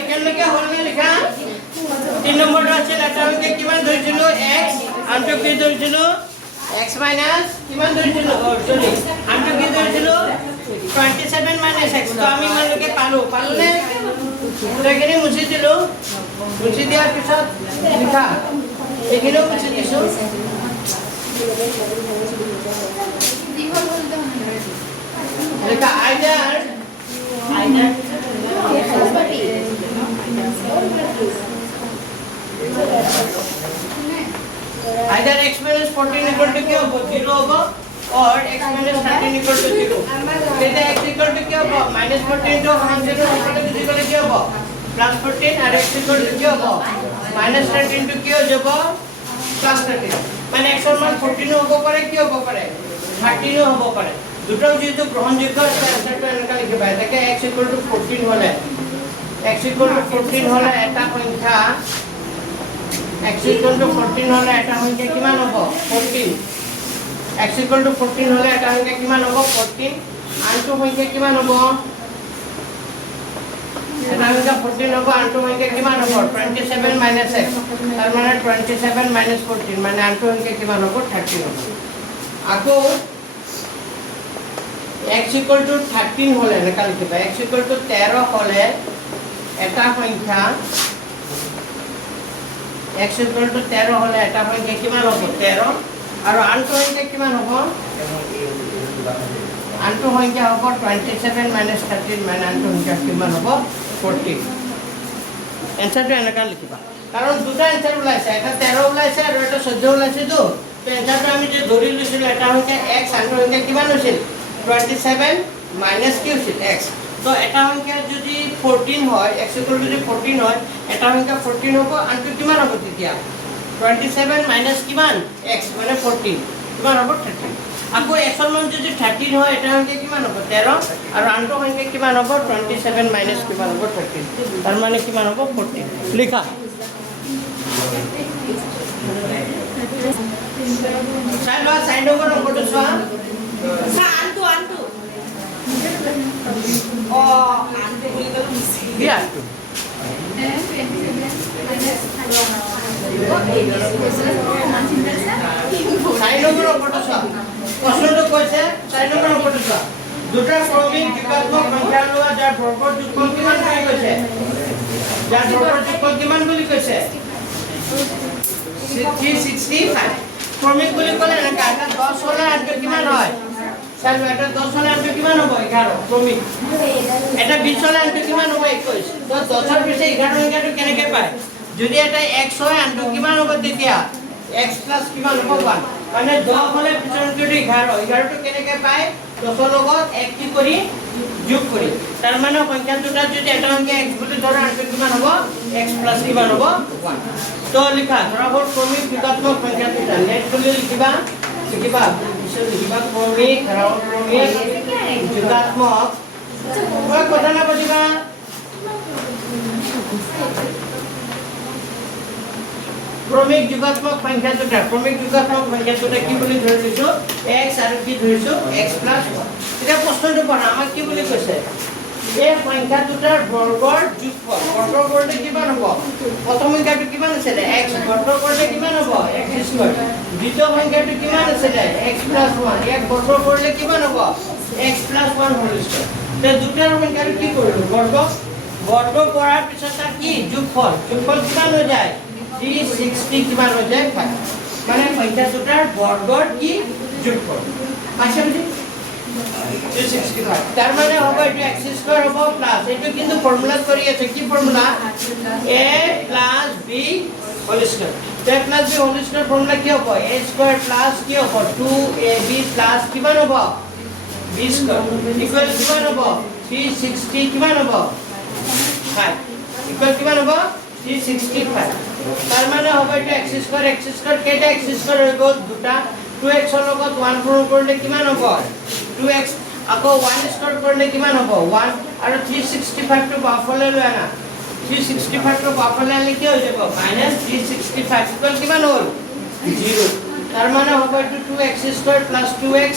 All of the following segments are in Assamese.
একেলগে হ'লনে লিখা 3 নম্বৰটো আছিল এটা আমি কিমান ধৰিছিলো x আনটো কি ধৰিছিলো x মাইনাস কিমান ধৰিছিলো সৰি আনটো কি ধৰিছিলো 27 মাইনাস x তো আমি মানকে পালোনে এটাকে মুছি দিলো মুছি দিয়াৰ পিছত লিখা এখানেও মুছি দিছো লিখা either x minus 14 equal to क्या होगा 0 होगा और x minus 13 equal to 0 कहते हैं x equal to क्या होगा minus 14 तो हम 0 equal to क्या होगा plus 14 और x equal to क्या होगा minus 13 तो क्या हो जाएगा plus 13 মানে x মান 14 হবো পারে কি হবো পারে 13 হবো পারে দুটো যেহেতু গ্রহণযোগ্য আনসারটা এনেকা লিখিবা এটাকে x equal to 14 হলে x equal to 14 হলে এটা সংখ্যা x equal to 14 হলে এটা সংখ্যা কিমান হ'ব 14 x equal to 14 হলে এটা সংখ্যা কিমান হ'ব 14 আনটো সংখ্যা কিমান হ'ব এটা সংখ্যা 14 হ'ব আনটো সংখ্যা কিমান হ'ব 27 minus x তার মানে 27 minus 14 মানে আনটো সংখ্যা কিমান হ'ব 30 হ'ব আকৌ x equal to 13 হলে এনেকা লিখিবা x equal to 13 হলে এটা সংখ্যা x equal to 13 হলে এটা সংখ্যা কিমান হ'ব 13 আৰু আনটো সংখ্যা কিমান হ'ব আনটো সংখ্যা হ'ব 27 minus 13 মানে আনটো সংখ্যা কিমান হ'ব 14 এনসারটো এনেকা লিখিবা কাৰণ দুটা এনসাৰ ওলাইছে এটা 13 ওলাইছে আৰু এটা 14 ওলাইছে তো এনসাৰটো আমি যে ধৰি লৈছিলো এটা সংখ্যা x আনটো সংখ্যা কিমান হৈছিল 27 minus কি হৈছিল x তো এটা সংখ্যা যদি 14 হয় x equal to যদি 14 হয় এটা সংখ্যা 14 হ'ব আনটো কিমান হ'ব তেতিয়া 27 minus কিমান x মানে 14 কিমান হ'ব 13 আকৌ x এর মান যদি 13 হয় এটা সংখ্যা কিমান হ'ব 13 আৰু আনটো সংখ্যা কিমান হ'ব 27 minus কিমান হ'ব 13 তাৰ মানে কিমান হ'ব 14 লিখা চাইবা সাইন নম্বৰ নম্বৰটো চোৱা আনটো ও আনটো বুলি কলো মিছি দিয়া সাইন নম্বৰ নম্বৰটো চোৱা প্ৰশ্নটো কৈছে সাইন নম্বৰ নম্বৰটো চোৱা দুটা ক্ৰমিক বিভাজক সংখ্যা লোৱা যাৰ বৰ্গৰ যোগফল কিমান বুলি কৈছে যাৰ বৰ্গৰ যোগফল কিমান বুলি কৈছে 365 ক্রমিক বুলি ক'লে এনেকা এটা 10 হলে আনটো কিমান হয় চাইবা এটা 10 হলে আনটো কিমান হ'ব 11 ক্রমিক এটা 20 হলে আনটো কিমান হ'ব 21 তো 10 এর পিছে 11 সংখ্যাটো কেনেকৈ পায় যদি এটা x হয় আনটো কিমান হ'ব তেতিয়া x প্লাস কিমান হ'ব 1 মানে 10 হলে পিছৰ যদি 11 11 টো কেনেকৈ পায় 10 এৰ লগত 1 কি কৰি যোগ কৰি তাৰ মানে সংখ্যা দুটা যদি এটা সংখ্যা x বুলি ধৰা আনটো কিমান হ'ব x প্লাস কিমান হ'ব 1 তো লিখা ধৰা হ'ল ক্ৰমিক বিভাজক সংখ্যা দুটা নেট বুলি লিখিবা লিখিবা ক্ৰমিক ধৰা হ'ল ক্ৰমিক যোগাত্মক মই কথা না বুজিবা ক্ৰমিক যোগাত্মক সংখ্যা দুটা কি বুলি ধৰি লৈছো x আৰু কি ধৰিছো x প্লাস 1 এটা প্ৰশ্নটো পঢ়া আমাক কি বুলি কৈছে এই সংখ্যা দুটাৰ বৰ্গৰ যোগফল বৰ্গৰ কৰিলে কিমান হ'ব প্ৰথম সংখ্যাটো কিমান আছিল x বৰ্গ কৰিলে কিমান হ'ব x স্কয়াৰ দ্বিতীয় সংখ্যাটো কিমান আছিল x প্লাস 1 এক বৰ্গ কৰিলে কিমান হ'ব x প্লাস 1 হোল স্কয়াৰ তে দুটাৰ সংখ্যাটো কি কৰিলো বৰ্গ কৰাৰ পিছত তাৰ কি যোগফল কিমান হৈ যায় 360 কিমান হৈ যায় মানে সংখ্যা দুটাৰ বৰ্গৰ কি যোগফল পাইছে বুজি 365 তার মানে হবে এটা x স্কয়ার হবে প্লাস এটা কিন্তু ফর্মুলা করি আছে কি formula a plus b whole square তো a plus b whole square formula কি হবে a স্কয়ার প্লাস কি হবে 2ab প্লাস কিমান হবে b স্কয়ার ইকুয়াল কিমান হবে 360 কিমান হবে 5 ইকুয়াল কিমান হবে 365 তার মানে হবে এটা x স্কয়ার কেটা x স্কয়ার হইব দুটা 2x এর লগত 1 পূরণ করলে কিমান হবে 2x আকৌ 1 স্কয়ার করলে কিমান হ'ব 1 আৰু 365 টো বাফলে লয় না 365 টো বাফলে আনলে কি হৈ যাব -365 ইকুয়াল কিমান হ'ল 0 তাৰ মানে হ'ব এইটো 2x স্কয়াৰ প্লাস 2x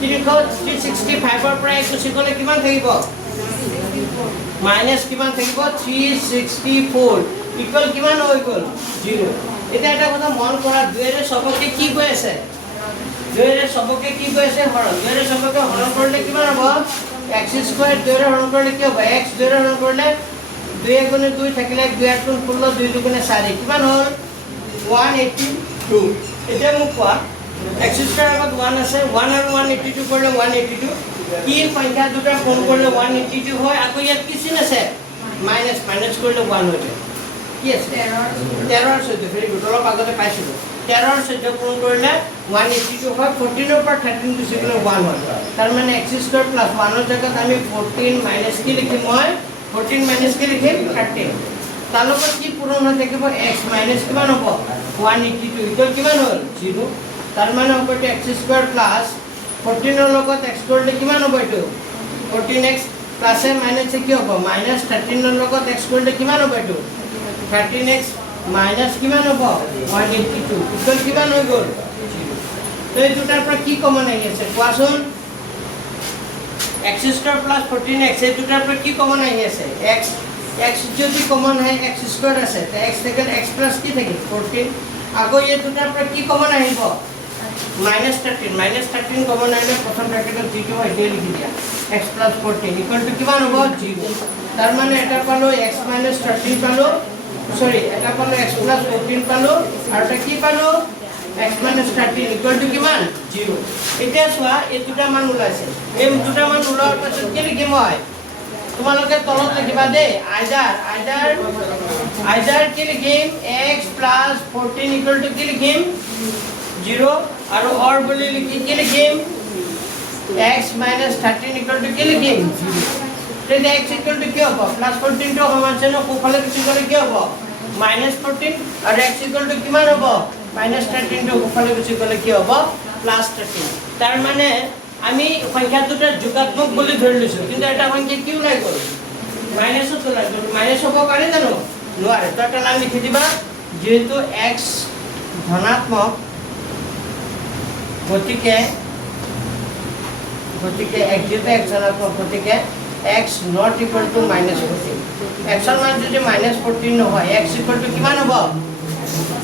365 ৰ পৰা গুচি গ'লে কিমান থাকিব মাইনাস কিমান থাকিব 364 ইকুয়াল কিমান হৈ গ'ল 0 এটা এটা কথা মন কৰা দুইৰে সবকে কি কৈ আছে দুইৰে সবকে কি কৈ আছে হৰণ দুইৰে সবকে হৰণ কৰিলে কিমান হ'ব x স্কয়াৰ দুইৰে হৰণ কৰিলে কি হ'ব x দুইৰে হৰণ কৰিলে 2 গুণে 2 থাকিলে 2 8 গুণ 16 2 গুণে 4 কিমান হ'ল 182 এটা মোক কোৱা x স্কয়াৰ আগত 1 আছে 1 আৰু 182 কৰিলে 182 কি সংখ্যা দুটা কোণ কৰিলে 182 হয় আকৌ ইয়াত কি চিন আছে মাইনাস মাইনাস কৰিলে 1 হৈ যায় কি আছে 13 ৰ 14 ভেৰি গুড অলপ আগতে পাইছিলো 13 ৰ 14 কোণ কৰিলে 182 হয় 14 ৰ পৰা 13 গুচি গ'লে 1 হয় তাৰ মানে x স্কয়াৰ প্লাস 1 ৰ জায়গাত আমি 14 মাইনাস কি লিখিম মই 14 মাইনাস কি লিখিম 13 তাৰ লগত কি পূৰণ হৈ থাকিব x মাইনাস কিমান হ'ব 182 ইকুয়াল কিমান হ'ল 0 তাৰ মানে হ'ব x স্কয়াৰ প্লাস 14 ৰ লগত x কৰিলে কিমান হ'ব এইটো 14x প্লাস এ মাইনাস কি হ'ব মাইনাস 13 ৰ লগত x কৰিলে কিমান হ'ব এইটো 13x মাইনাস কিমান হ'ব 182 ইকুয়াল কিমান হৈ গ'ল 0 তো এই দুটাৰ পৰা কি কমন আহি আছে কোৱাচোন x স্কয়াৰ প্লাস 14x এই দুটাৰ পৰা কি কমন আহি আছে x যদি কমন হয় x স্কয়াৰ আছে তে x থাকিল x প্লাস কি থাকিল 14 আকৌ এই দুটাৰ পৰা কি কমন আহিব -13 কমন আহিলে প্ৰথম ব্র্যাকেটত যেটো হয় এটা লিখি দিয়া x প্লাস 14 ইকুয়াল টু কিমান হ'ব 0 তাৰ মানে এটা পালো x 13 পালো সৰি এটা পালো x প্লাস 14 পালো আৰু এটা কি পালো x 13 ইকুয়াল টু কিমান 0 এতিয়া চোৱা এই দুটা মান ওলাইছে এই দুটা মান ওলোৱাৰ পাছত কি লিখিম মই তোমালোকে তলত লিখিবা দে আইদাৰ কি লিখিম x প্লাস 14 ইকুয়াল টু কি লিখিম 0 আৰু অর বুলি লিখি কি লিখিম x 13 ইকুয়াল টু কি লিখিম 0 তেনে x ইকুয়াল টু কি হ'ব প্লাস 14 টো সমান আছে ন কোফালে কিছু গলে কি হ'ব -14 আৰু x ইকুয়াল টু কিমান হ'ব -13 টো কোফালে কিছু গলে কি হ'ব +13 তাৰ মানে আমি সংখ্যা দুটা যোগাত্মক বুলি ধৰি লৈছো কিন্তু এটা সংখ্যা কি ওলাই গ'ল মাইনাসত ওলাই গ'ল মাইনাস হ'ব পাৰে জানো নোৱাৰে তো এটা নাম লিখি দিবা যেহেতু x ধনাত্মক গতিকে x যেটা x ধনাত্মক গতিকে x not equal to -14 x এর মান যদি -14 নহয় x equal to কিমান হ'ব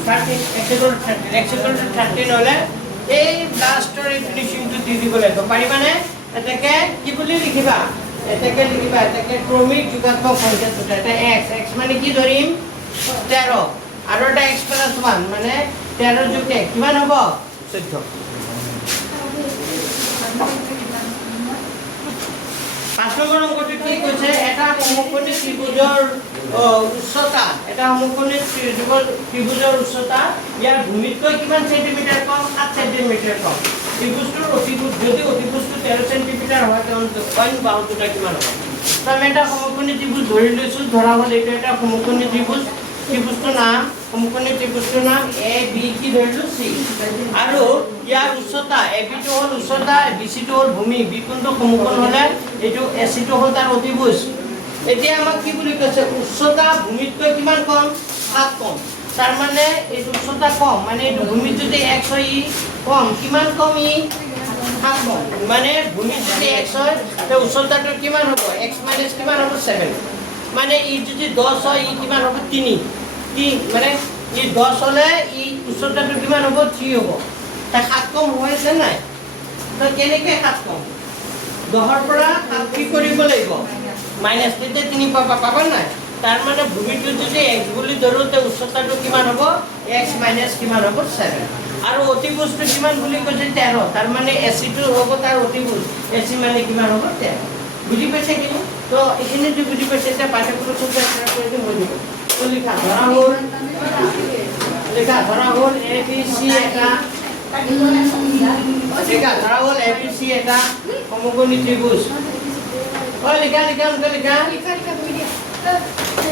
13 x equal to 13 হলে এই লাস্টৰ ফিনিশিংটো দি দিব লাগিব পাৰিবানে এটাকে কি বুলি লিখিবা এটাকে লিখিবা এটাকে ক্ৰমিক যোগাত্মক সংখ্যা দুটা এটা x মানে কি ধৰিম 13 আৰু এটা x + 1 মানে 13 যোগ x কিমান হ'ব 14 5 নম্বৰ অংকটো কি কৈছে এটা সমকোণী ত্ৰিভুজৰ উচ্চতা এটা সমকোণী ত্ৰিভুজৰ উচ্চতা ইয়াৰ ভূমিতকৈ কিমান সেন্টিমিটাৰ কম 7 সেন্টিমিটাৰ কম ত্ৰিভুজটোৰ অতিভুজ যদি অতিভুজটো 13 সেন্টিমিটাৰ হয় তেন্তে অইন বাহুটোটা কিমান হ'ব তো আমি এটা সমকোণী ত্ৰিভুজ ধৰি লৈছো ধৰা হ'ল এটা এটা সমকোণী ত্ৰিভুজ ত্ৰিভুজটোৰ নাম সমকোণী ত্ৰিভুজটোৰ নাম এ বি কি ধৰিলো সি আৰু ইয়াৰ উচ্চতা এ বি টো হ'ল উচ্চতা বি সি টো হ'ল ভূমি বি কোণটো সমকোণ হলে এটো এ সি টো হ'ল তাৰ অতিভুজ এতিয়া আমাক কি বুলি কৈছে উচ্চতা ভূমিতকৈ কিমান কম 7 কম তাৰ মানে এই উচ্চতা কম মানে এই ভূমিত যদি x হয় ই কম কিমান কম ই 7 কম মানে ভূমিত যদি x হয় তে উচ্চতাটো কিমান হ'ব x - কিমান হ'ব 7 মানে ই যদি 10 হয় ই কিমান হ'ব 3 মানে ই 10 হলে ই উচ্চতাটো কিমান হ'ব 3 হ'ব তা 7 কম হৈছে নাই তো কেনেকৈ 7 কম 10 ৰ পৰা 7 কি কৰিব লাগিব মাইনাস দিতে 3 পাবা নাই তাৰ মানে ভূমিটো যদি x বুলি ধৰোতে উচ্চতাটো কিমান হ'ব x - কিমান হ'ব 7 আৰু অতিভুজটো কিমান বুলি কৈছে 13 তাৰ মানে ac টো হ'ব তাৰ অতিভুজ ac মানে কিমান হ'ব 13 বুজি পাইছে কি তো এখানে যে বুজি পাইছে এটা পাঠ্যপুস্তক চেষ্টা কৰি দিম হৈ যাব তো লিখা ধৰা হ'ল abc এটা ধৰা হ'ল abc এটা সমকোণী ত্ৰিভুজ লিখা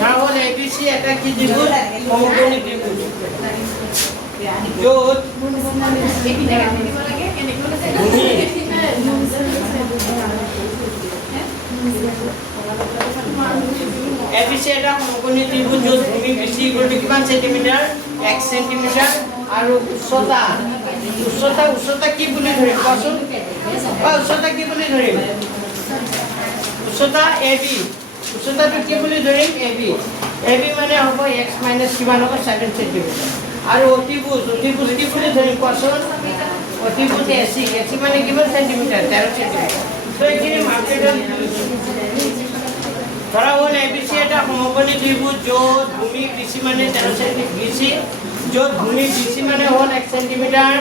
ধৰা হ'ল abc এটা কি ত্ৰিভুজ সমকোণী ত্ৰিভুজ য'ত ABC এটা সমকোণী ত্রিভুজ য'ত ভূমি BC ইকুয়াল টু কিমান সেন্টিমিটার 1 সেন্টিমিটার আৰু উচ্চতা উচ্চতা কি বুলি ধৰিম কোৱাচোন উচ্চতা কি বুলি ধৰিম উচ্চতা AB উচ্চতাটো কি বুলি ধৰিম AB মানে হ'ব x মাইনাছ কিমান হ'ব 7 সেন্টিমিটাৰ আৰু অতিভুজ কি বুলি ধৰিম কোৱাচোন অতিভুজ AC মানে কিমান সেন্টিমিটাৰ 13 সেন্টিমিটাৰ তো এইখিনি মাৰ্কেটত ধৰা হ'ল ABC এটা সমকোণী ত্ৰিভুজ য'ত ভূমি BC মানে 13 সেন্টিমিটাৰ BC য'ত ভূমি BC মানে হ'ল 1 সেন্টিমিটাৰ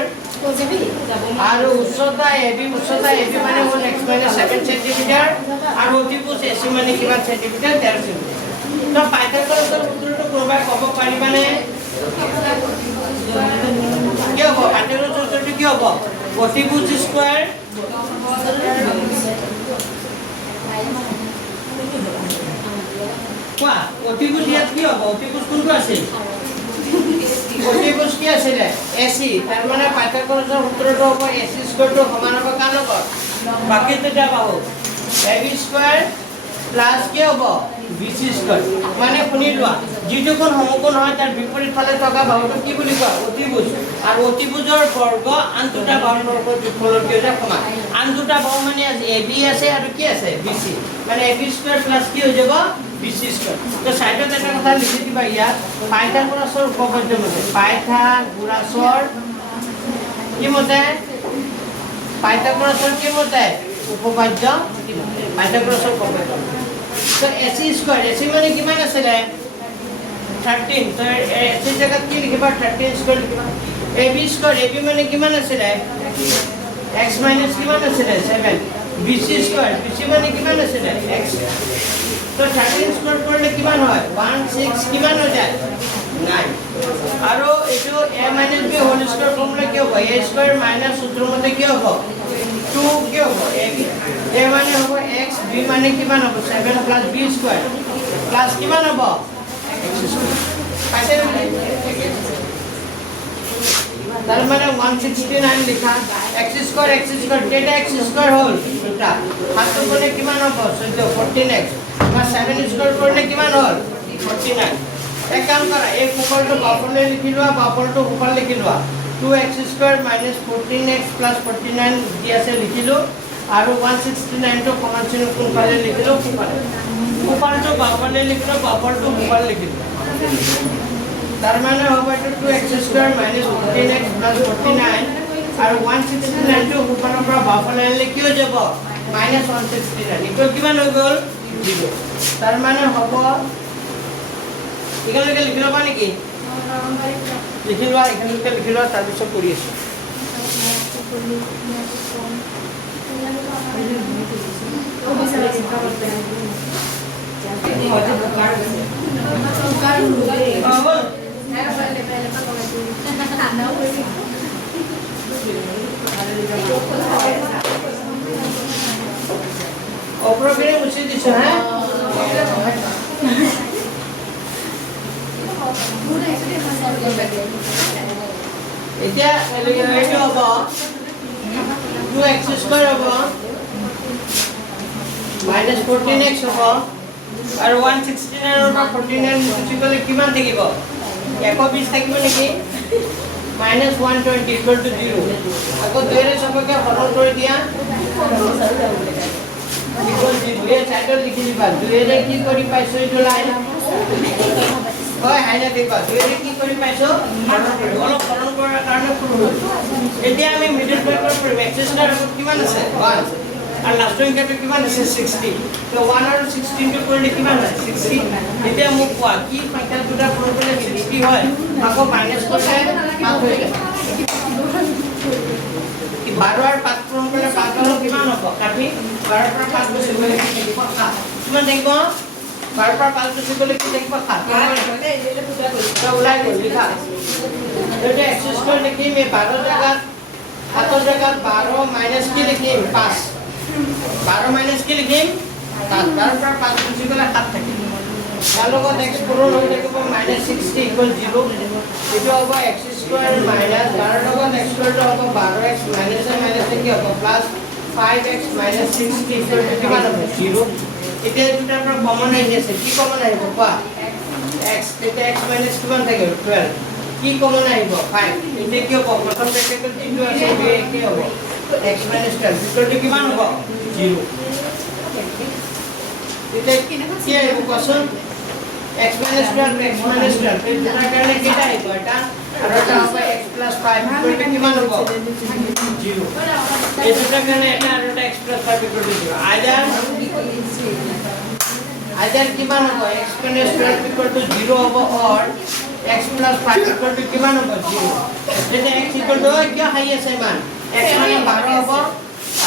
আৰু উচ্চতা AB মানে হ'ল x মাইনাছ 7 সেন্টিমিটাৰ আৰু অতিভুজ AC মানে কিমান সেন্টিমিটাৰ 13 সেন্টিমিটাৰ তো পাইথাগোৰাছৰ সূত্ৰটো কোনোবাই ক'ব পাৰিবানে কি হ'ব পাইথাগোৰাছৰ সূত্ৰটো কি হ'ব অতিভুজ স্কয়াৰ কোৱা অতিভুজ ইয়াত কি হ'ব অতিভুজ কোনটো আছিল অতিভুজ কি আছিল AC তাৰ মানে পাইথাগোৰাছৰ সূত্ৰটো হ'ব AC স্কয়াৰটো সমান হ'ব কাৰ লগত বাকী দুটা পাব AB স্কয়াৰ প্লাস কি হ'ব BC স্কয়াৰ মানে শুনি লোৱা যিটো কোণ সমকোণ হয় তাৰ বিপৰীত ফালে থকা বাহুটো কি বুলি কয় অতিভুজ আৰু অতিভুজৰ বৰ্গ আন দুটা বাহুৰ বৰ্গৰ যোগফলৰ কি হয় সমান আন দুটা বাহু মানে AB আছে আৰু কি আছে BC মানে AB স্কয়াৰ প্লাস কি হৈ যাব BC স্কয়াৰ তো সাইডত এটা কথা লিখি দিবা ইয়াত পাইথাগোৰাছৰ উপপাদ্য মতে পাইথাগোৰাছৰ কি মতে পাইথাগোৰাছৰ কি মতে উপপাদ্য পাইথাগোৰাছৰ উপপাদ্য তো AC স্কয়াৰ AC মানে কিমান আছিল 13 তো AC জায়গাত কি লিখিবা 13 স্কয়াৰ লিখিবা AB স্কয়াৰ AB মানে কিমান আছিল x মাইনাস কিমান আছিল 7 BC স্কয়াৰ BC মানে কিমান আছিল x তো 13 স্কয়াৰ কৰিলে কিমান হয় 16 কিমান হৈ যায় 9 আৰু এটো a - b whole square formula কি হ'ব a স্কয়াৰ মাইনাস সূত্র মতে কি হ'ব 2 কি হ'ব a মানে হ'ব x b মানে কিমান হ'ব 7 প্লাস b স্কয়াৰ প্লাস কিমান হ'ব x স্কয়াৰ পাইছে তার মানে 169 লিখা x স্কয়ার কেটা x স্কয়ার হল দুটা হাতটো কোনে কিমান হ'ব 14 14x বা 7 স্কয়ার করলে কিমান হল 49 এক কাম কৰা এই উপৰটো বাফলে লিখি লোৱা বাফলটো উপৰ লিখি লোৱা 2x স্কয়াৰ - 14x + 49 দি আছে লিখিলো আৰু 169 টো সমান চিহ্ন কোনফালে লিখিলো উপৰটো বাফলে লিখিলো বাফলটো উপৰ লিখিলো তাৰ মানে হবে এটা 2x স্কয়াৰ - 14x + 49 আৰ 169 টো উপৰৰ পৰা বাফলে আনলে কি হৈ যাব -169 ইটো কিমান হৈ গল 0 তার মানে হ'ব এখানে লিখি লবা নেকি লিখি লোৱা এখানে লিখি লোৱা তাৰ পিছত কৰি আছো অপ্রবেরে মুছে দিছো হ্যাঁ এতিয়া এইটো হ'ব 2x স্কয়ার হ'ব -14x হ'ব আৰু 169 ৰ পৰা 49 মুছি গলে কিমান থাকিব 120 থাকিব নেকি -120 = 0 আকৌ 2 ৰে সবকে হৰণ কৰি দিয়া ইকুয়াল 0 এ সাইডত লিখি দিবা 2 ৰে কি কৰি পাইছো এইটো লাইন হয় হাইনা দিবা 2 ৰে কি কৰি পাইছো অলপ হৰণ কৰাৰ কাৰণে প্ৰুভ এতিয়া আমি মিডল পেপাৰ پر x স্কয়াৰ কিমান আছে 1 আৰ লাস্ট সংখ্যাটো কিমান আছে 60 তো 1 আৰু 16 টো কৰিলে কিমান হয় 60 এতিয়া মোক কোৱা কি সংখ্যা দুটা পূৰণ কৰিলে 60 হয় আকৌ মাইনাস কৰিলে 5 হৈ যায় 12 আৰ 5 পূৰণ কৰিলে 5 হল কিমান হ'ব কাটি 12 পৰা 5 গুছি গলে কিমান থাকিব 12 পৰা 5 গুছি গলে কি থাকিব 7 তো ওলাই গল লিখা এটা x স্কয়ার লিখিম এই 12 জায়গা 7 জায়গা 12 মাইনাস কি লিখিম 5 12 মাইনাস কি লিখিম 7 তার পৰা 5 গুছি গলে 7 থাকিব তার লগত x পূরণ হৈ থাকিব -60 = 0 এটো হ'ব x স্কয়ার মাইনাস 12 লগত x স্কয়ার টো হ'ব 12x মাইনাস কি হ'ব প্লাস 5x - 60 = কিমান হ'ব 0 এতিয়া দুটাৰ পৰা কমন আহি আছে কি কমন আহিব কোৱা x এটা x মাইনাস কিমান থাকিব 12 কি কমন আহিব 5 এতিয়া কি হ'ব প্ৰথম ব্ৰেকেটত যিটো আছে কি হ'ব x - 12 ভিতৰটো কিমান হ'ব 0 এতিয়া কি আহিব কোৱাচোন x - 12 x - 12 তাৰ কাৰণে কেইটা আহিব এটা আৰু এটা হ'ব x + 5 ভিতৰটো কিমান হ'ব 0 এই দুটাৰ কাৰণে এটা আৰু এটা x + 5 ভিতৰটো 0 আইদাৰ কিমান হ'ব x - 12 0 হ'ব or x + 5 কিমান হ'ব 0 যেতিয়া x কিয় হাই আছে মান x মানে 12 হ'ব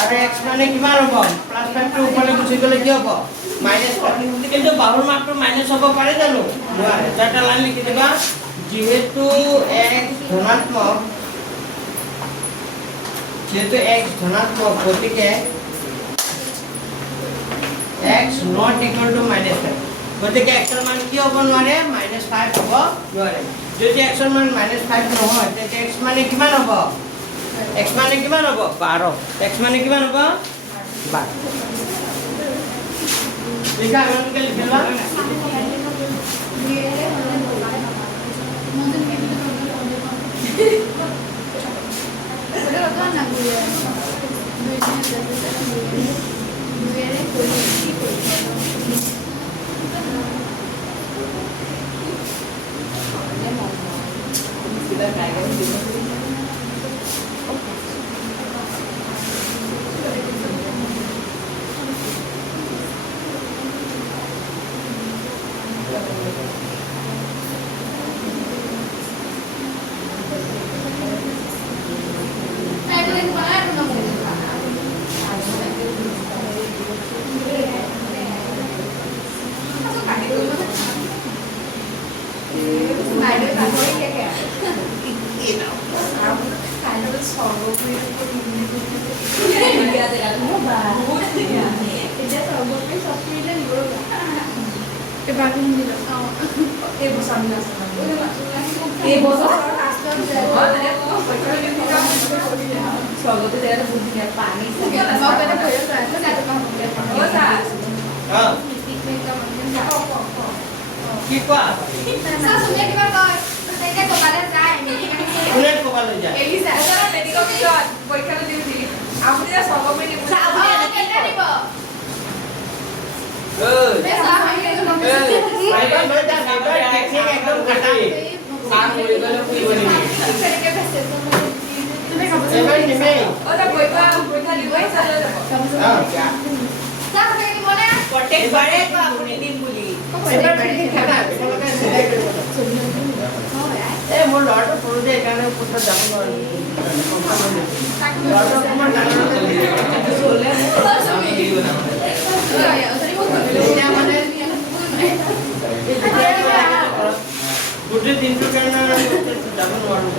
আৰু x মানে কিমান হ'ব +5 টো ওপৰলৈ গুচি গ'লে কি হ'ব -5 কিন্তু 12 মাৰ্কটো মাইনাস হ'ব পাৰে জানো নোৱাৰে এটা লাইন লিখি দিবা যেহেতু x ধনাত্মক গতিকে x not equal to -5 গতিকে x এর মান কি হ'ব নোৱাৰে -5 হ'ব নোৱাৰে যদি x এর মান -5 নহয় তেতিয়া x মানে কিমান হ'ব x মানে কিমান হ'ব 12 x মানে কিমান হ'ব 12 লিখা আমাকে লিখলা কি কোৱা কোনে ক'বালৈ যায় প্ৰত্যেকবাৰে আপুনি দিম বুলি মোৰ ল'ৰাটো সৰু যে সেইকাৰণে পুত্ৰ যাব নোৱাৰো ল'ৰাটো অকণমান ডাঙৰ গোটেই দিনটোৰ কাৰণে যাব নোৱাৰো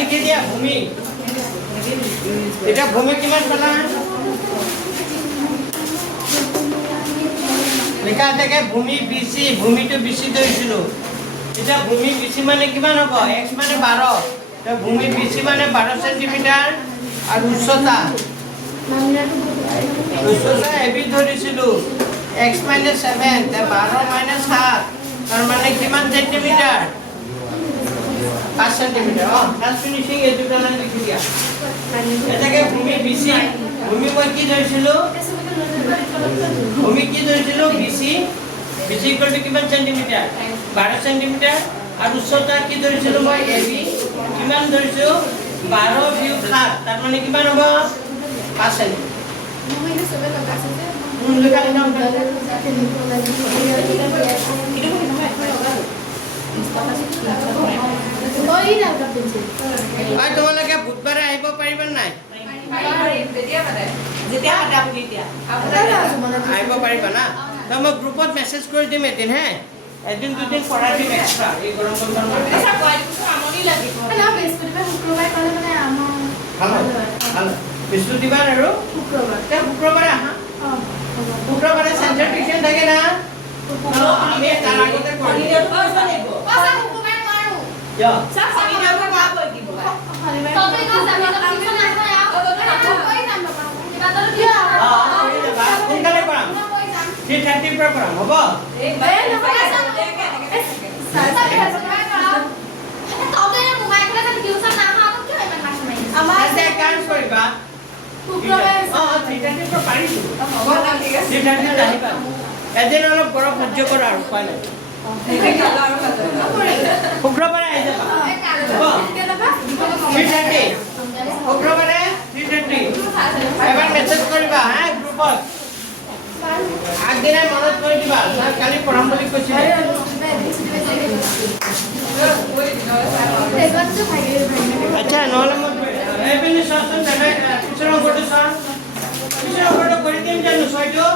লিখি দিয়া ভূমি এটা ভূমি কিমান পালা লেখা থাকে ভূমি বিসি ভূমিটো বিসি দিছিলো এতিয়া ভূমি BC মানে কিমান হ'ব x মানে 12 তো ভূমি BC মানে 12 সেন্টিমিটার আর উচ্চতা এবি ধৰিছিলো x - 7 তে 12 - 7 তাৰ মানে কিমান সেন্টিমিটার 5 সেন্টিমিটার জাস্ট ফিনিশিং এই দুটা লাইন লিখি দিয়া এটাকে ভূমি BC ভূমি মই কি ধৰিছিলো ভূমি কি ধৰিছিলো BC ইকুয়াল টু কিমান সেন্টিমিটাৰ 12 সেন্টিমিটাৰ আৰ উচ্চতা কি ধৰিছিলো মই AB কিমান ধৰিছো 12 বিয়োগ 7 তাৰ মানে কিমান হ'ব 5 সেন্টিমিটাৰ লিখা নাম আৰ তোমালোকে বুধবাৰে আহিব পাৰিবা নাই আহিব পাৰিবা না তো মই গ্ৰুপত মেছেজ কৰি দিম এদিন হে এদিন দুদিন পঢ়াই দিম এক্সট্ৰা এই গৰম বন্ধৰ বৃহস্পতিবাৰ আৰু শুক্ৰবাৰে আহা শুক্ৰবাৰে চেণ্টাৰ টিউচন থাকে না আমি তাৰ আগতে কৰি সোনকালে কৰাম 3:30 পৰা কৰাম হ'ব আমাৰ কাম কৰিবা 3:30 পৰা পাৰিছো 3:30 আহিবা এদিন অলপ বৰফ সহ্য কৰা আৰু উপায় নাই শুক্ৰবাৰে আহি যাবা 3:30 শুক্ৰবাৰে 3:30 এবাৰ মেছেজ কৰিবা হা গ্ৰুপত আগদিনাই মনত কৰি দিবা কালি পঢ়াম বুলি কৈছিলে আচ্ছা নহ'লে মই এইপিনে চোৱাচোন দাদা পিছৰ অংকটো চোৱা পিছৰ অংকটো কৰি দিম জানো ছয়টো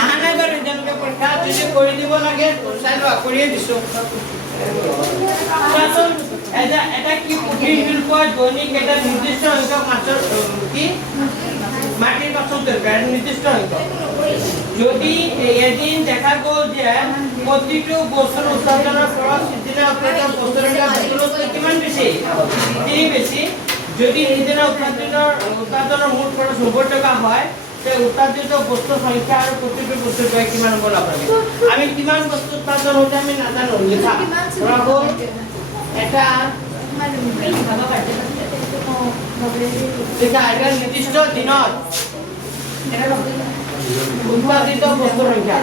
আহা নাই বাৰু এতিয়ালৈকে পৰীক্ষা যদি কৰি দিব লাগে চাই লোৱা কৰিয়ে দিছোঁ চোৱাচোন এটা কি পুথিৰ কয় দৈনিক এটা নিৰ্দিষ্ট সংখ্যক মাছৰ কি মাটিৰ বাচন দৰকাৰ নিৰ্দিষ্ট সংখ্যক যদি এদিন দেখা গ'ল যে প্ৰতিটো বস্তুৰ উৎপাদনৰ খৰচ সিদিনা উৎপাদিত বস্তুৰ বস্তুতকৈ কিমান বেছি 3 বেছি যদি সিদিনা উৎপাদনৰ মুঠ খৰচ 90 টকা হয় তে উৎপাদিত বস্তুৰ সংখ্যা আৰু প্ৰতিটো বস্তুৰ ব্যয় কিমান হ'ব লাগে আমি কিমান বস্তু উৎপাদন হৈছে আমি নাজানো লিখা ধৰা হ'ল এটা লিখা এটা নিৰ্দিষ্ট দিনত উৎপাদিত বস্তুৰ সংখ্যা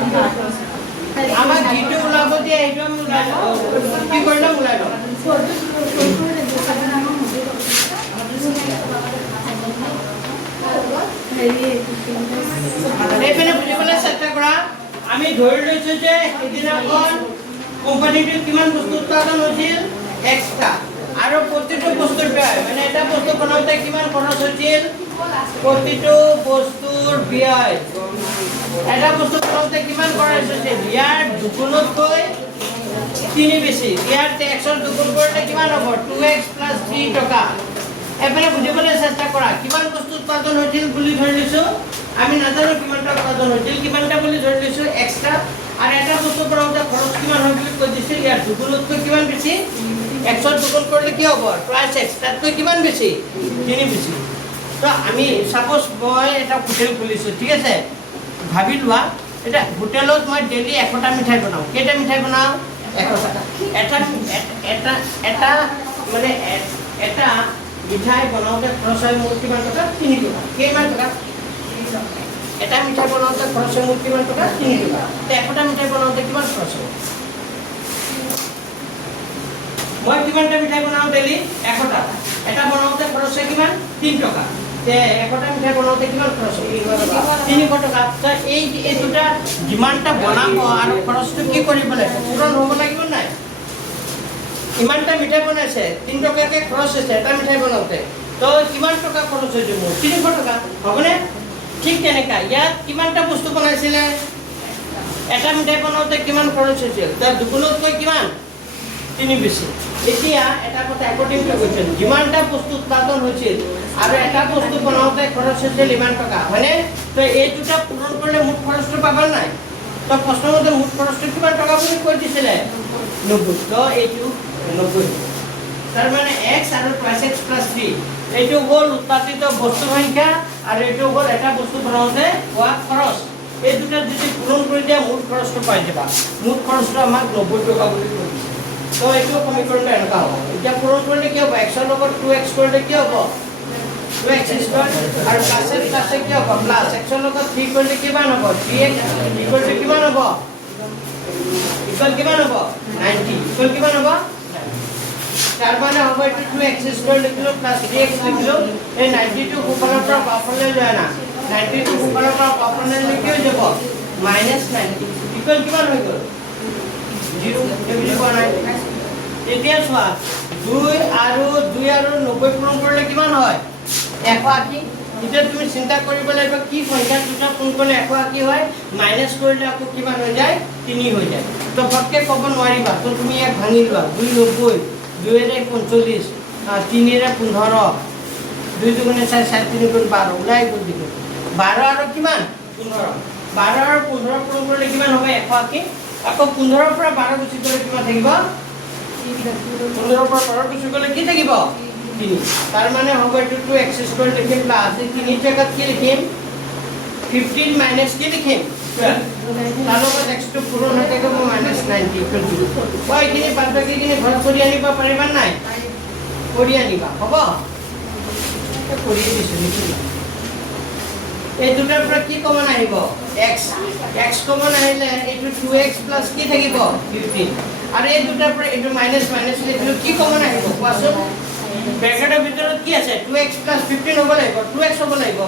আমাক যিটো ওলাব দিয়ে সেইটো কি কৰিলে ওলাই লওঁ এইপিনে বুজিবলৈ চেষ্টা কৰা আমি ধৰি লৈছো যে সেইদিনাখন কোম্পানীটোৰ কিমান বস্তু উৎপাদন হৈছিল এক্সট্ৰা আৰু প্ৰতিটো বস্তুৰ ব্যয় মানে এটা বস্তু বনাওঁতে কিমান খৰচ হৈছিল প্ৰতিটো বস্তুৰ ব্যয় এটা বস্তু বনাওঁতে কিমান খৰচ হৈছিল ইয়াৰ দুগুণতকৈ 3 বেছি ইয়াৰ টেক্সৰ দুগুণ কৰিলে কিমান হ'ব 2x + 3 টকা এপিনে বুজিবলৈ চেষ্টা কৰা কিমান বস্তু উৎপাদন হৈছিল বুলি ধৰি লৈছো আমি নাজানো কিমানটা উৎপাদন হৈছিল কিমানটা বুলি ধৰি লৈছো এক্সট্ৰা আৰু এটা বস্তু বনাওঁতে খৰচ কিমান হয় বুলি কৈ দিছিল ইয়াৰ দুগুণতকৈ কিমান বেছি x ৰ দুগুণ কৰিলে কি হ'ব +x তাতকৈ কিমান বেছি 3 বেছি তো আমি সাপোজ মই এটা হোটেল খুলিছো ঠিক আছে ভাবি লোৱা এটা হোটেলত মই ডেইলি 100টা মিঠাই বনাওঁ কেইটা মিঠাই বনাওঁ 100টা এটা মানে এটা মিঠাই বনাওঁতে খৰচ হয় মোৰ কিমান টকা 3 টকা কিমান টকা এটা মিঠাই বনাওঁতে খৰচ হয় মোৰ কিমান টকা 3 টকা তে 100টা মিঠাই বনাওঁতে কিমান খৰচ হয় মই কিমানটা মিঠাই বনাওঁ ডেইলি 100টা এটা বনাওঁতে খৰচ হয় কিমান 3 টকা তে 100টা মিঠাই বনাওঁতে কিমান খৰচ হয় 300 টকা তো এই দুটা যিমানটা বনাব আৰু খৰচটো কি কৰিব লাগে পূৰণ হ'ব লাগিব নাই ইমানটা মিঠাই বনাইছে 3 টকাকে খৰচ হৈছে এটা মিঠাই বনাওঁতে তো কিমান টকা খৰচ হৈছে মোৰ 300 টকা হ'বনে ঠিক তেনেকা ইয়াত কিমানটা বস্তু বনাইছিলে এটা মিঠাই বনাওঁতে কিমান খৰচ হৈছিল তাৰ দুগুণতকৈ কিমান 3 বেছি এতিয়া এটা কথা একৰ্ডিং টু কোৱেশ্চন যিমানটা বস্তু উৎপাদন হৈছিল আৰু এটা বস্তু বনাওঁতে খৰচ হৈছিল ইমান টকা হয়নে তো এই দুটা পূৰণ কৰিলে মুঠ খৰচটো পাবা নাই তো প্ৰশ্নমতে মুঠ খৰচটো কিমান টকা বুলি কৈ দিছিলে 90 তো এইটো 90 তাৰ মানে x আৰু প্লাস x প্লাস 3 এইটো হ'ল উৎপাদিত বস্তু সংখ্যা আৰু এইটো হ'ল এটা বস্তু বনাওঁতে হোৱা খৰচ এই দুটা যদি পূৰণ কৰি দিয়া মুঠ খৰচটো পাই যাবা মুঠ খৰচটো আমাক 90 টকা বুলি কৈ দিছে তো এইটো সমীকৰণটো এনেকুৱা হ'ব এতিয়া পূৰণ কৰিলে কি হ'ব x ৰ লগত 2x কৰিলে কি হ'ব 2x স্কয়াৰ আৰু প্লাস কি হ'ব প্লাস x ৰ লগত 3 কৰিলে কিমান হ'ব 3x ইকুৱেল টু কিমান হ'ব ইকুৱেল কিমান হ'ব 90 ইকুৱেল কিমান হ'ব তাৰ মানে হ'ব এইটো 2x স্কয়াৰ লিখিলো প্লাস 3x লিখিলো এই 90 টো সোঁফালৰ পৰা বাওঁফালে লৈ আনা 90 টো সোঁফালৰ পৰা বাওঁফালে লৈ কি হৈ যাব -90 ইকুৱেল কিমান হৈ গ'ল 0 এই বুজি পোৱা নাই এতিয়া চোৱা 2 আৰু 90 পূৰণ কৰিলে কিমান হয় 180 এতিয়া তুমি চিন্তা কৰিব লাগিব কি সংখ্যা দুটা পূৰণ কৰিলে 180 হয় মাইনাস কৰিলে আকৌ কিমান হৈ যায় 3 হৈ যায় তো ফটকে ক'ব নোৱাৰিবা তো তুমি ইয়াক ভাঙি লোৱা 290 2 ৰে 45 3 ৰে 15 2 দুগুণে 4 4 3 গুণ 12 ওলাই গ'ল দিলো 12 আৰু কিমান 15 12 আৰু 15 পূৰণ কৰিলে কিমান হ'ব 180 আকৌ 15 ৰ পৰা 12 গুচি গ'লে কিমান থাকিব 15 ৰ পৰা 12 গুচি গ'লে কি থাকিব 3 তাৰ মানে হ'ব এইটো 2x স্কয়ার লিখিম প্লাস 3 জায়গাত কি লিখিম 15 মাইনাস কি লিখিম 12 তাৰ লগত x টো পূৰণ হৈ থাকিব -90 ইকুৱেল টু কয় কিনি বাদবাকি কিনি ঘৰ কৰি আনিব পাৰিবা নাই কৰি আনিবা হ'ব কৰি দিছো লিখি এই দুটাৰ পৰা কি কমন আহিব x কমন আহিলে এইটো 2x প্লাস কি থাকিব 15 আৰু এই দুটাৰ পৰা এইটো মাইনাস লিখিলো কি কমন আহিব কোৱাচোন ব্ৰেকেটৰ ভিতৰত কি আছে 2x 15 হ'ব লাগিব 2x হ'ব লাগিব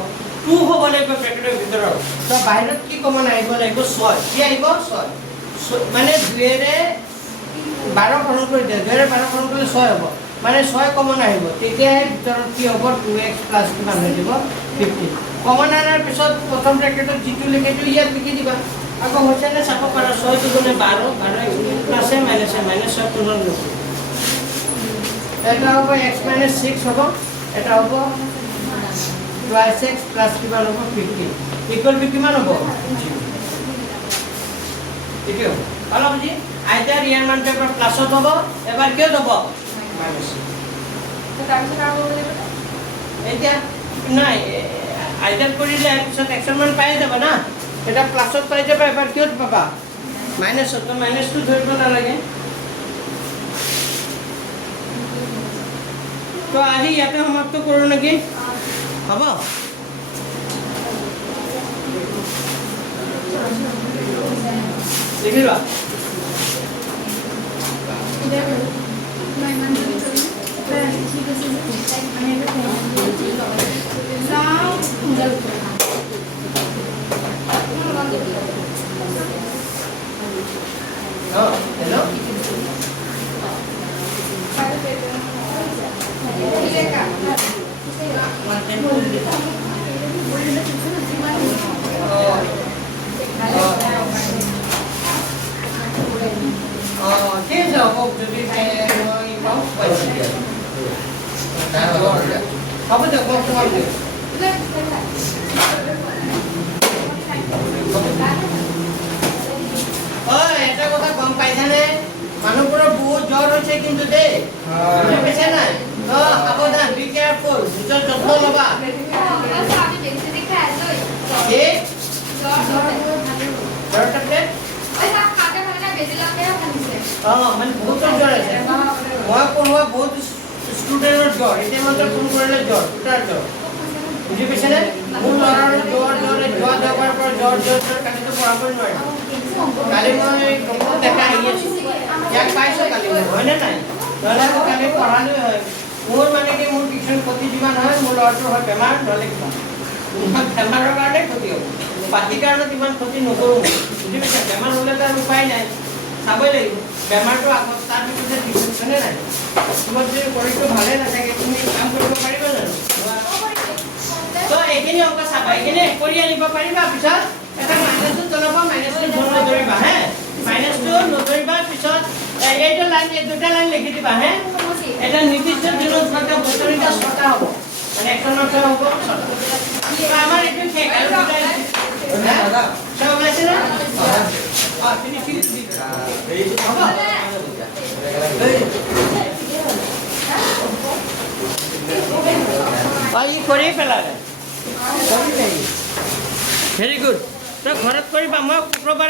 2 হ'ব লাগিব ব্ৰেকেটৰ ভিতৰত তো বাহিৰত কি কমন আহিব লাগিব 6 কি আহিব 6 মানে 2 ৰে 12 হৰণ কৰি দিয়া 2 ৰে 12 হৰণ কৰিলে 6 হ'ব মানে 6 কমন আহিব তেতিয়া ভিতৰত কি হ'ব 2x কিমান হৈ যাব 15 কমন আনাৰ পিছত প্ৰথম ব্ৰেকেটত যিটো লিখিটো ইয়াত লিখি দিবা আকৌ হৈছে নে চাব পাৰা 6 দুগুণে 12 প্লাসে মাইনাসে মাইনাস 15 এটা হবে x - 6 হবে এটা হবে প্লাস x প্লাস কিমান হবে 15 ইকুয়াল টু কিমান হবে ঠিক আছে ভালো বুঝি আইদার ইয়ার মানটা এবার প্লাস হবে এবার কি হবে মাইনাস তো তাহলে কার বলতে এটা নাই আইদার করিলে পিছত x এর মান পাই যাব না এটা প্লাসত পাই যাবে এবার কি হতে পাবা মাইনাস তো মাইনাস টু ধরবে না লাগে তো আজি ইয়াতে সমাপ্ত কৰো নেকি হ'ব লিখিবা hello thế giờ một từ đi về báo quay không bây giờ con không được ơi এটা কথা গম পাইছানে মানুহবোৰৰ বহুত জ্বৰ হৈছে কিন্তু দেই বুজি পাইছা নাই তো সাৱধান বি কেয়াৰফুল নিজৰ যত্ন ল'বা ঠিক জ্বৰ টেবলেট মানে বহুত জ্বৰ আছে মই পঢ়োৱা বহুত ষ্টুডেণ্টৰ জ্বৰ এতিয়া মাত্ৰ ফোন কৰিলে জ্বৰ দুটাৰ জ্বৰ বুজি পাইছেনে মোৰ ল'ৰাৰ জ্বৰ দেওবাৰ পৰা জ্বৰ কালিতো পঢ়াবই নোৱাৰিম কালি মই ডক্টৰ দেখাই আহি আছোঁ ইয়াক পাইছোঁ কালি হয়নে নাই নহ'লে আকৌ কালি পঢ়ালৈ হয় মোৰ মানে কি মোৰ টিউচন ক্ষতি যিমান হয় মোৰ ল'ৰাটোৰ হয় বেমাৰ নহ'লে কিমান বেমাৰৰ কাৰণে ক্ষতি হ'ব বাকীৰ কাৰণত ইমান ক্ষতি নকৰোঁ বুজি পাইছা বেমাৰ হ'লে তাৰ উপায় নাই চাবই লাগিব বেমাৰটো আগত তাৰ পিছতে টিউচন হয়নে নাই তোমাৰ যদি শৰীৰটো ভালে নাথাকে তুমি কাম কৰিব পাৰিবা জানো তো এইখিনি অংক চাবা এইখিনি কৰি আনিব পাৰিবা পিছত এটা মাইনাসটো জনাব মাইনাসটো ধৰ নধৰিবা হে মাইনাসটো নধৰিবা পিছত এইটো লাইন এই দুটা লাইন লিখি দিবা হে এটা নিৰ্দিষ্ট দিনত থকা বছৰিকা ছটা হ'ব মানে এখন নটা হ'ব ছটা আমাৰ এইটো শেষ আৰু দুটা সব ওলাইছে না ফিনিচিং দি ই কৰি পেলালে ভেৰি গুড তই ঘৰত কৰিবা মই শুক্ৰবাৰে